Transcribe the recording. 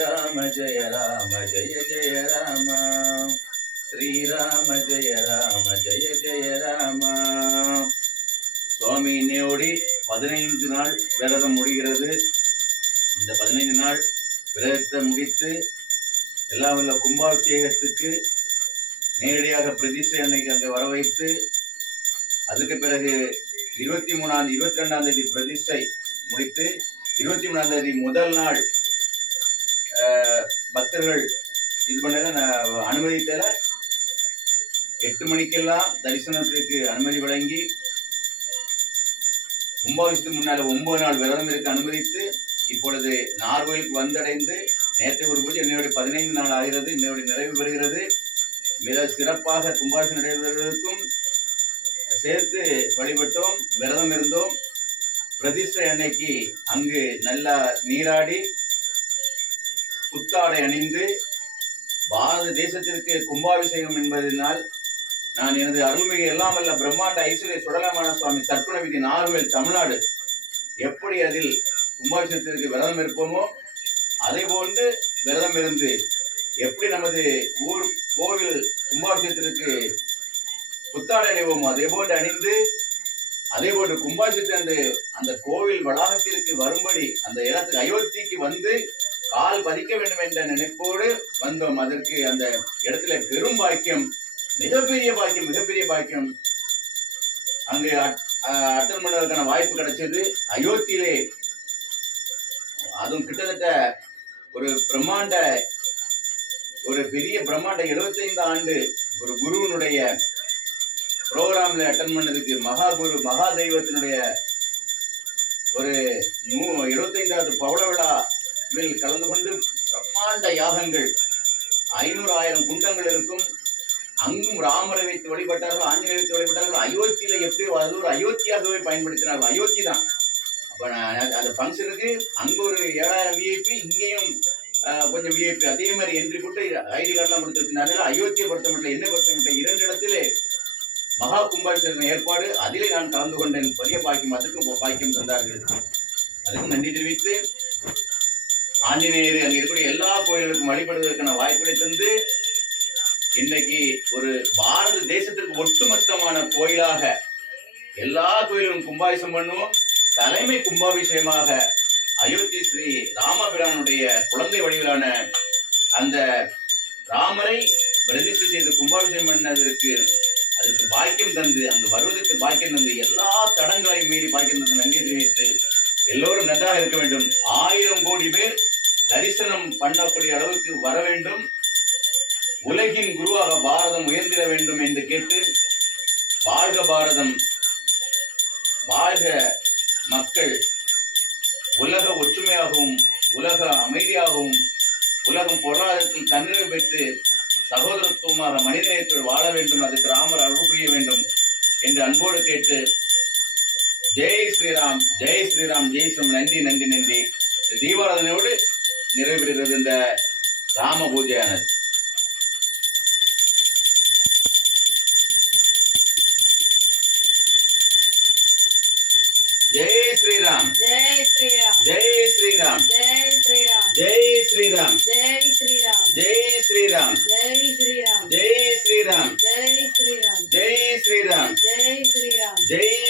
ஸ்ரீராம ஜெய ராம ஜெய ஜெய ராம. ஸ்ரீராம ஜெய ராம ஜெய ஜெய ராம. சுவாமி இன்னையோடி பதினைந்து நாள் விரதம் முடிகிறது. இந்த பதினைந்து நாள் விரதத்தை முடித்து எல்லாம் உள்ள கும்பாபிஷேகத்துக்கு நேரடியாக பிரதிஷ்டை அன்னைக்கு அங்கே வர வைத்து அதுக்கு பிறகு இருபத்தி மூணாம் இருபத்தி ரெண்டாம் தேதி பிரதிஷ்டை முடித்து இருபத்தி மூணாம் தேதி முதல் நாள் பக்தர்கள் இது பண்ணல நான் அனுமதித்தல எட்டு மணிக்கெல்லாம் தரிசனத்துக்கு அனுமதி வழங்கி கும்பாபிஷத்துக்கு முன்னால ஒன்பது நாள் விரதம் இருக்க அனுமதித்து இப்பொழுது நார்வலுக்கு வந்தடைந்து நேற்று ஒரு பூஜை என்னுடைய பதினைந்து நாள் ஆகிறது என்னுடைய நிறைவு பெறுகிறது. மிக சிறப்பாக கும்பாபிஷம் நடைபெறுவதற்கும் சேர்த்து வழிபட்டோம் விரதம் இருந்தோம். பிரதிஷ்டை அன்னைக்கு அங்கு நல்லா நீராடி புத்தாடை அணிந்து பாரத தேசத்திற்கு கும்பாபிஷேகம் என்பதனால் நான் எனது அருள்மிகு எல்லாம் அல்ல பிரம்மாண்ட ஐஸ்வர்ய சுடலமான சுவாமி சற்குண விதி நார்வேல் தமிழ்நாடு எப்படி அதில் கும்பாபிஷேகத்திற்கு விரதம் இருப்போமோ அதே போன்று விரதம் இருந்து எப்படி நமது ஊர் கோவில் கும்பாபிஷேகத்திற்கு புத்தாடை அணிவோமோ அதே போன்று அணிந்து அதே போன்று கும்பாபிஷேகத்தை அந்த அந்த கோவில் வளாகத்திற்கு வரும்படி அந்த இடத்துக்கு அயோத்திக்கு வந்து கால் பதிக்க வேண்டும் என்ற நினைப்போடு வந்தோம். அதற்கு அந்த இடத்துல பெரும் பாக்கியம் மிகப்பெரிய பாக்கியம் மிகப்பெரிய பாக்கியம். அங்கு அட்டன் பண்ணுவதற்கான வாய்ப்பு கிடைச்சது. அயோத்தியிலே அதுவும் கிட்டத்தட்ட ஒரு பிரம்மாண்ட ஒரு பெரிய பிரம்மாண்ட 75 ஆண்டு ஒரு குருவினுடைய ப்ரோக்ராம்ல அட்டன் பண்ணதுக்கு மகா குரு மகா தெய்வத்தினுடைய ஒரு நூ இருபத்தைந்தாவது பவள இதில் கலந்து கொண்டு பிரம்மாண்ட யாகங்கள். ஐநூறு ஆயிரம் குண்டங்கள் இருக்கும். அங்கும் ராமரை வைத்து வழிபட்டார்கள் ஆஞ்சநேயரை வைத்து வழிபட்டார்கள். அயோத்தியில எப்படி அது ஒரு அயோத்தியாகவே பயன்படுத்தினார்கள்? அயோத்தி தான். அப்ப நான் அந்த ஃபங்க்ஷனுக்கு அங்க ஒரு ஏழாயிரம் விஐபி இங்கேயும் கொஞ்சம் விஐபி அதே மாதிரி என்ட்ரி போட்டு ஐடி கார்டெல்லாம் கொடுத்து வச்சிருந்தாங்க. அயோத்தியை பொறுத்த மட்டும் என்னை பொறுத்த மட்டும் இரண்டு இடத்திலே மகா கும்பாபிஷேகம் ஏற்பாடு அதிலே நான் கலந்து கொண்டேன். பெரிய பாக்கியம் அதற்கும் பாக்கியம் தந்தார்கள். அதுக்கும் நன்றி தெரிவித்து ஆஞ்சநேயர் அங்க இருக்கக்கூடிய எல்லா கோயில்களுக்கும் வழிபடுவதற்கான வாய்ப்புகளை தந்து இன்னைக்கு ஒரு பாரத தேசத்திற்கு ஒட்டுமொத்தமான கோயிலாக எல்லா கோயிலும் கும்பாபிஷேகம் பண்ணுவோம். தலைமை கும்பாபிஷேகமாக அயோத்தி ஸ்ரீ ராமபிரானுடைய குழந்தை வடிவிலான அந்த ராமரை பிரதிஷ்டை செய்து கும்பாபிஷேகம் பண்ணதற்கு அதுக்கு பாக்கியம் தந்து அங்கு வருவதற்கு பாக்கியம் தந்து எல்லா தடங்களையும் மீறி பாக்கியம் தந்து நன்றி தெரிவித்து எல்லோரும் நன்றாக இருக்க வேண்டும். ஆயிரம் கோடி பேர் தரிசனம் பண்ணக்கூடிய அளவுக்கு வர வேண்டும். உலகின் குருவாக பாரதம் உயர்ந்திட வேண்டும் என்று கேட்டு வாழ்க பாரதம். வாழ்க மக்கள். உலக ஒற்றுமையாகவும் உலக அமைதியாகவும் உலகம் பொருளாதாரத்தில் தன்னிலை பெற்று சகோதரத்துவமாக மனிதநேயத்தில் வாழ வேண்டும். அதுக்கு ராமர் அருள் புரிய வேண்டும் என்று அன்போடு கேட்டு ஜெய் ஸ்ரீராம் ஜெய் ஸ்ரீராம் ஜெய் ஸ்ரீராம். நன்றி நன்றி நன்றி. தீபாராதனையோடு நிறைவேறுகிறது இந்த ராம பூஜையானது ஜெய் ஸ்ரீராம் ஜெய் ஸ்ரீராம் ஜெய் ஸ்ரீராம் ஜெய் ஸ்ரீராம் ஜெய் ஸ்ரீராம் ஜெய் ஸ்ரீராம் ஜெய் ஸ்ரீராம் ஜெய் ஸ்ரீராம் ஜெய் ஸ்ரீராம் ஜெய் ஸ்ரீராம் ஜெய் ஸ்ரீராம் ஜெய் ஸ்ரீராம் ஜெய்